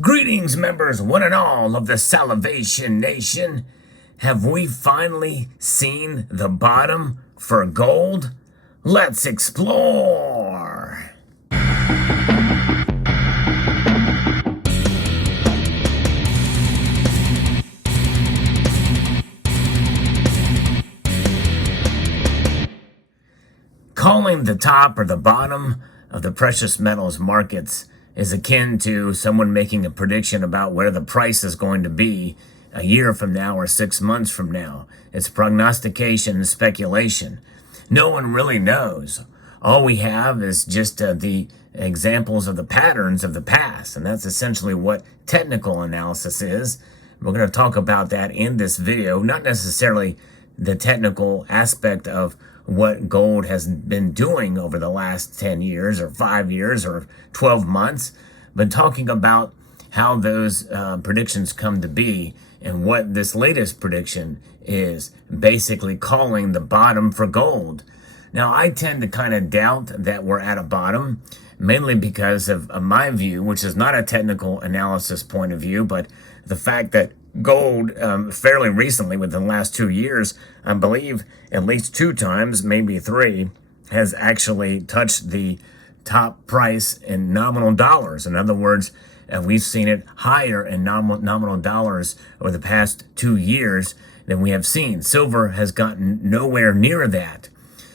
Greetings, members, one and all of the Salivation Nation. Have we finally seen the bottom for gold? Let's explore. Calling the top or the bottom of the precious metals markets is akin to someone making a prediction about where the price is going to be a year from now or 6 months from now. It's prognostication and speculation. No one really knows. All we have is just the examples of the patterns of the past, and that's essentially what technical analysis is. We're going to talk about that in this video, not necessarily the technical aspect of what gold has been doing over the last 10 years or 5 years or 12 months, but talking about how those predictions come to be and what this latest prediction is, basically calling the bottom for gold. Now, I tend to kind of doubt that we're at a bottom, mainly because of my view, which is not a technical analysis point of view, but the fact that gold fairly recently, within the last 2 years, I believe at least 2 times, maybe 3, has actually touched the top price in nominal dollars. In other words, we've seen it higher in nominal dollars over the past 2 years than we have seen. Silver has gotten nowhere near that.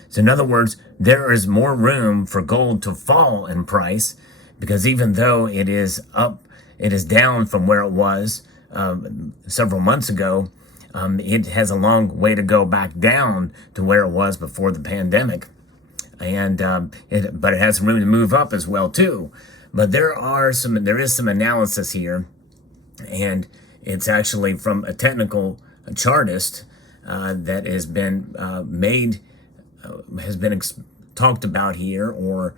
So in other words, there is more room for gold to fall in price, because even though it is up, it is down from where it was several months ago. It has a long way to go back down to where it was before the pandemic, and but it has room to move up as well too. But there is some analysis here, and it's actually from a technical chartist that has been talked about here, or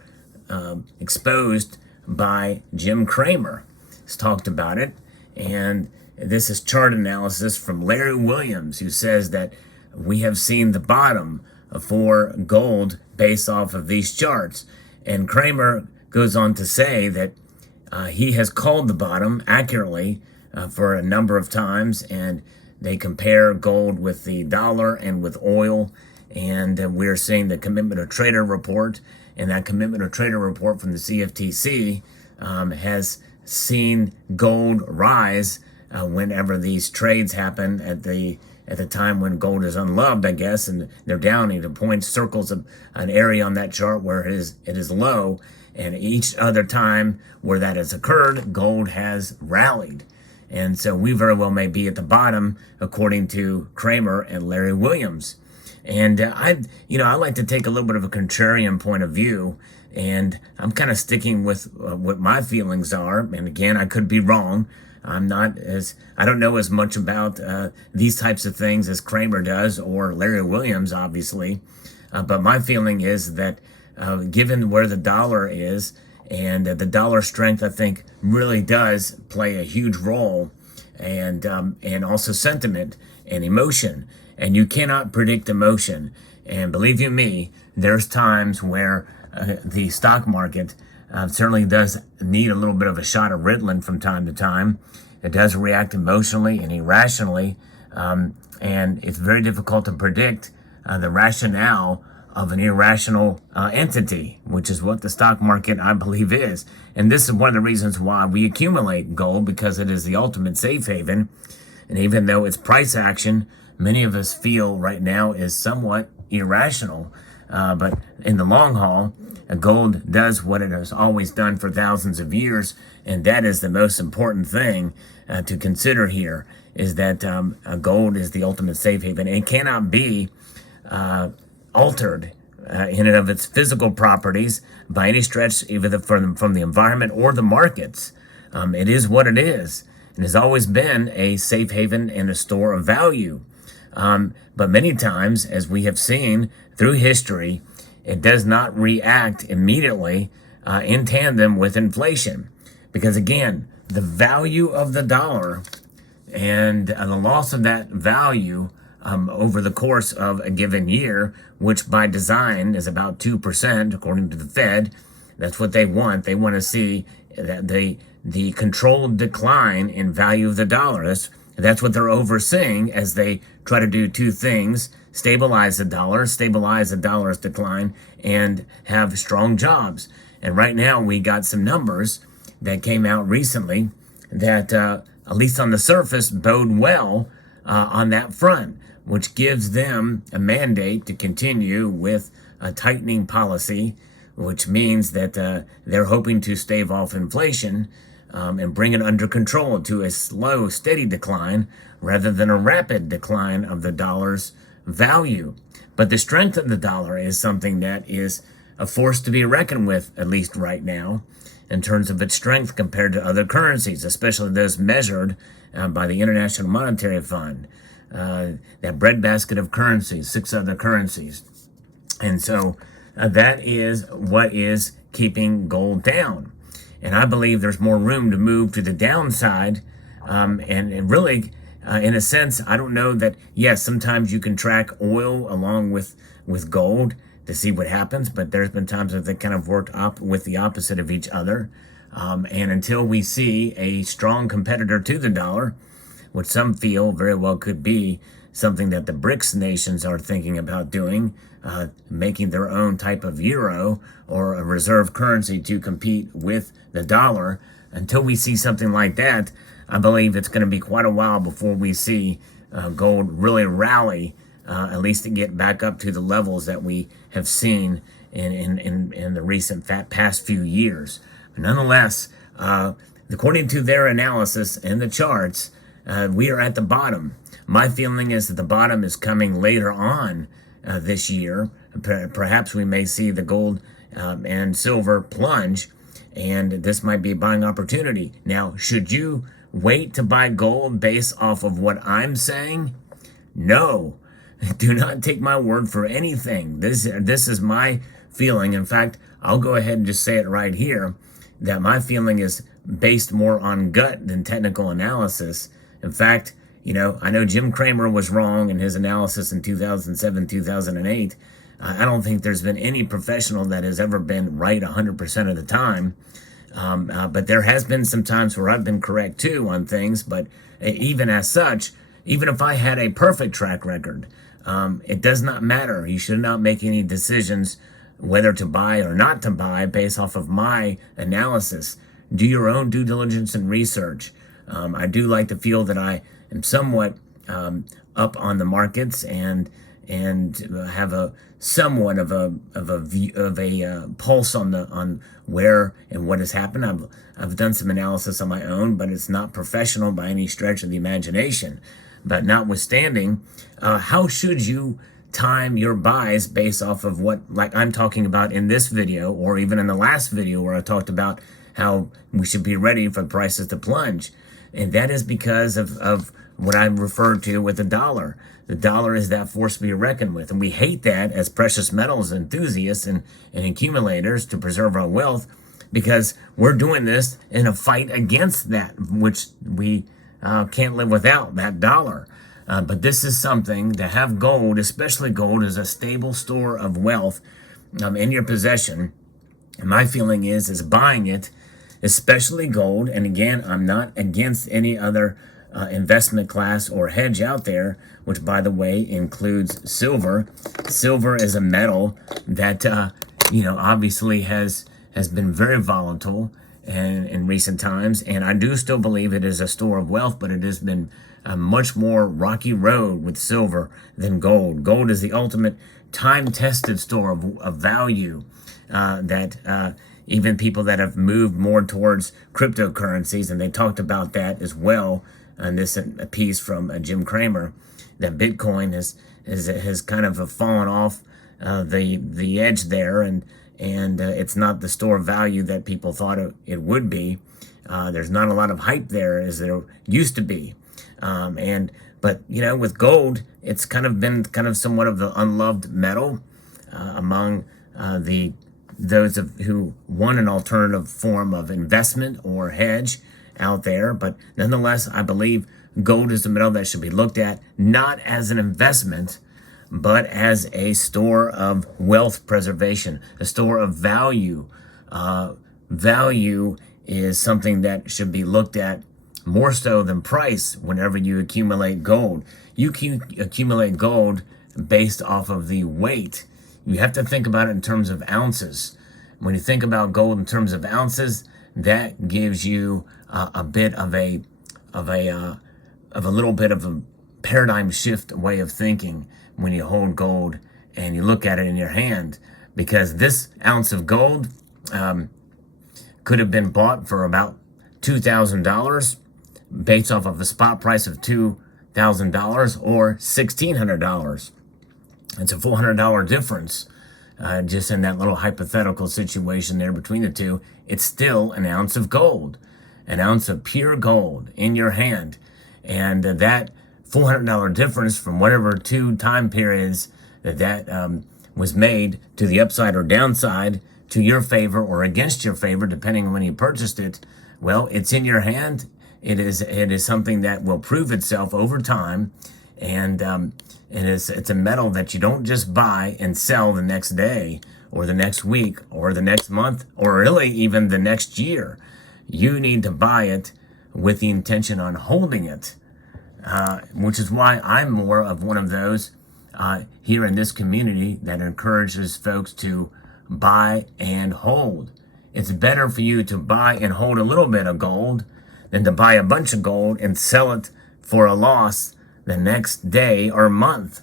exposed by Jim Cramer. He's talked about it, and this is chart analysis from Larry Williams, who says that we have seen the bottom for gold based off of these charts. And Cramer goes on to say that he has called the bottom accurately for a number of times, and they compare gold with the dollar and with oil. And we're seeing the Commitment of Trader report, and that Commitment of Trader report from the CFTC has seen gold rise whenever these trades happen at the time when gold is unloved, I guess, and they're down. It points circles of an area on that chart where it is low, and each other time where that has occurred, gold has rallied. And so we very well may be at the bottom, according to Cramer and Larry Williams. And I like to take a little bit of a contrarian point of view, and I'm kind of sticking with what my feelings are. And again, I could be wrong. I don't know as much about these types of things as Cramer does, or Larry Williams, obviously. But my feeling is that given where the dollar is, and the dollar strength, I think, really does play a huge role, and also sentiment and emotion. And you cannot predict emotion. And believe you me, there's times where the stock market certainly does need a little bit of a shot of Ritalin from time to time. It does react emotionally and irrationally, and it's very difficult to predict the rationale of an irrational entity, which is what the stock market, I believe, is. And this is one of the reasons why we accumulate gold, because it is the ultimate safe haven. And even though its price action, many of us feel right now, is somewhat irrational, but in the long haul, gold does what it has always done for thousands of years, and that is the most important thing to consider here, is that gold is the ultimate safe haven. It cannot be altered in and of its physical properties by any stretch, either from the environment or the markets. It is what it is. It has always been a safe haven and a store of value. But many times, as we have seen through history, it does not react immediately in tandem with inflation. Because again, the value of the dollar and the loss of that value over the course of a given year, which by design is about 2%, according to the Fed. That's what they want. They want to see the controlled decline in value of the dollar. That's what they're overseeing as they try to do two things: stabilize the dollar's decline, and have strong jobs. And right now we got some numbers that came out recently that, at least on the surface, bode well on that front, which gives them a mandate to continue with a tightening policy, which means that they're hoping to stave off inflation and bring it under control to a slow, steady decline rather than a rapid decline of the dollar's value. But the strength of the dollar is something that is a force to be reckoned with, at least right now, in terms of its strength compared to other currencies, especially those measured by the International Monetary Fund, that breadbasket of currencies, 6 other currencies. And so that is what is keeping gold down. And I believe there's more room to move to the downside. And really, in a sense, I don't know that, yes, sometimes you can track oil along with gold to see what happens, but there's been times that they kind of worked up with the opposite of each other. And until we see a strong competitor to the dollar, which some feel very well could be something that the BRICS nations are thinking about doing, making their own type of euro or a reserve currency to compete with the dollar. Until we see something like that, I believe it's going to be quite a while before we see gold really rally, at least to get back up to the levels that we have seen in the recent past few years. But nonetheless, according to their analysis and the charts, we are at the bottom. My feeling is that the bottom is coming later on this year. Perhaps we may see the gold and silver plunge, and this might be a buying opportunity. Now, should you wait to buy gold based off of what I'm saying? No. Do not take my word for anything. This is my feeling. In fact, I'll go ahead and just say it right here, that my feeling is based more on gut than technical analysis. In fact, I know Jim Cramer was wrong in his analysis in 2007, 2008. I don't think there's been any professional that has ever been right 100% of the time. But there has been some times where I've been correct too on things. But even as such, even if I had a perfect track record, it does not matter. You should not make any decisions whether to buy or not to buy based off of my analysis. Do your own due diligence and research. I do like to feel that I am somewhat up on the markets and have a somewhat of a pulse on where and what has happened. I've done some analysis on my own, but it's not professional by any stretch of the imagination. But notwithstanding, how should you time your buys based off of what, like I'm talking about in this video, or even in the last video where I talked about how we should be ready for prices to plunge? And that is because of what I referred to with the dollar. The dollar is that force to be reckoned with. And we hate that as precious metals enthusiasts and accumulators to preserve our wealth, because we're doing this in a fight against that, which we can't live without, that dollar. But this is something to have gold, especially gold, as a stable store of wealth in your possession. And my feeling is buying it, especially gold. And again, I'm not against any other investment class or hedge out there, which, by the way, includes silver. Silver is a metal that, obviously has been very volatile in recent times. And I do still believe it is a store of wealth, but it has been a much more rocky road with silver than gold. Gold is the ultimate time-tested store of value that even people that have moved more towards cryptocurrencies, and they talked about that as well in this piece from Jim Cramer, that Bitcoin has kind of fallen off the edge there, and it's not the store of value that people thought it would be. There's not a lot of hype there as there used to be. But with gold, it's kind of been somewhat of the unloved metal among those who want an alternative form of investment or hedge out there. But nonetheless, I believe gold is a metal that should be looked at not as an investment, but as a store of wealth preservation, a store of value. Value is something that should be looked at more so than price whenever you accumulate gold. You accumulate gold based off of the weight. You have to think about it in terms of ounces. When you think about gold in terms of ounces, that gives you a bit of a little bit of a paradigm shift way of thinking when you hold gold and you look at it in your hand, because this ounce of gold could have been bought for about $2,000 based off of a spot price of $2,000 or $1,600. It's a $400 difference. Just in that little hypothetical situation there between the two, it's still an ounce of gold, an ounce of pure gold in your hand. And that $400 difference from whatever two time periods that was made to the upside or downside, to your favor or against your favor, depending on when you purchased it, well, it's in your hand. It is something that will prove itself over time. And it's a metal that you don't just buy and sell the next day or the next week or the next month or really even the next year. You need to buy it with the intention on holding it, which is why I'm more of one of those here in this community that encourages folks to buy and hold. It's better for you to buy and hold a little bit of gold than to buy a bunch of gold and sell it for a loss the next day or month.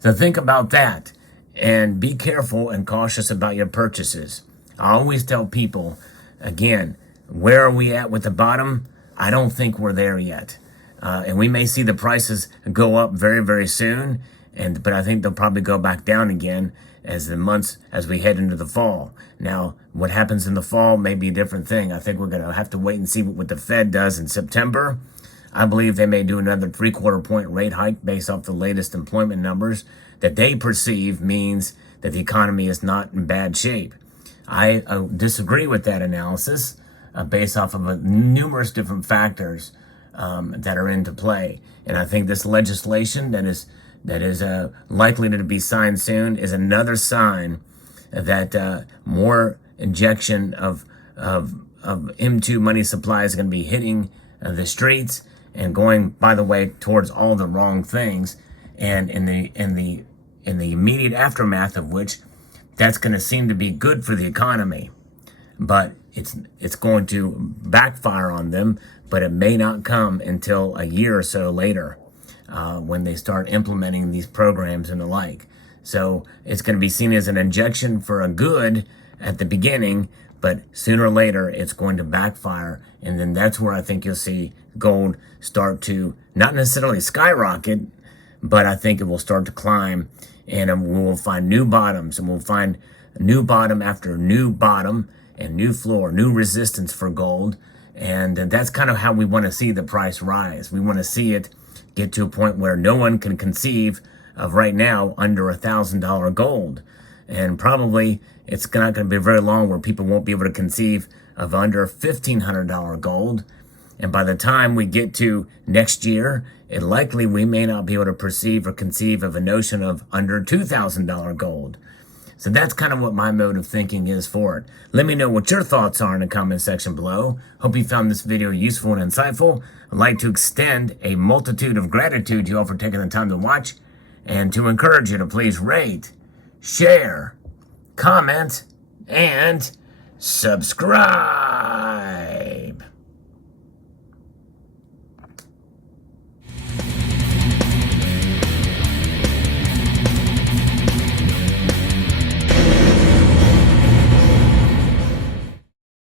So think about that and be careful and cautious about your purchases. I always tell people, again, where are we at with the bottom? I don't think we're there yet. And we may see the prices go up very, very soon, but I think they'll probably go back down again as we head into the fall. Now, what happens in the fall may be a different thing. I think we're going to have to wait and see what the Fed does in September. I believe they may do another 3/4 point rate hike based off the latest employment numbers that they perceive means that the economy is not in bad shape. I disagree with that analysis based off of numerous different factors that are into play. And I think this legislation that is likely to be signed soon is another sign that more injection of M2 money supply is going to be hitting the streets and going, by the way, towards all the wrong things, and in the immediate aftermath of which, that's going to seem to be good for the economy, but it's going to backfire on them. But it may not come until a year or so later when they start implementing these programs and the like. So it's going to be seen as an injection for a good at the beginning, but sooner or later it's going to backfire. And then that's where I think you'll see gold start to not necessarily skyrocket, but I think it will start to climb, and we will find new bottoms, and we'll find new bottom after new bottom and new floor, new resistance for gold. And that's kind of how we want to see the price rise. We want to see it get to a point where no one can conceive of right now under $1,000 gold. And probably it's not going to be very long where people won't be able to conceive of under $1,500 gold. And by the time we get to next year, we may not be able to perceive or conceive of a notion of under $2,000 gold. So that's kind of what my mode of thinking is for it. Let me know what your thoughts are in the comment section below. Hope you found this video useful and insightful. I'd like to extend a multitude of gratitude to you all for taking the time to watch, and to encourage you to please rate, share, comment, and subscribe.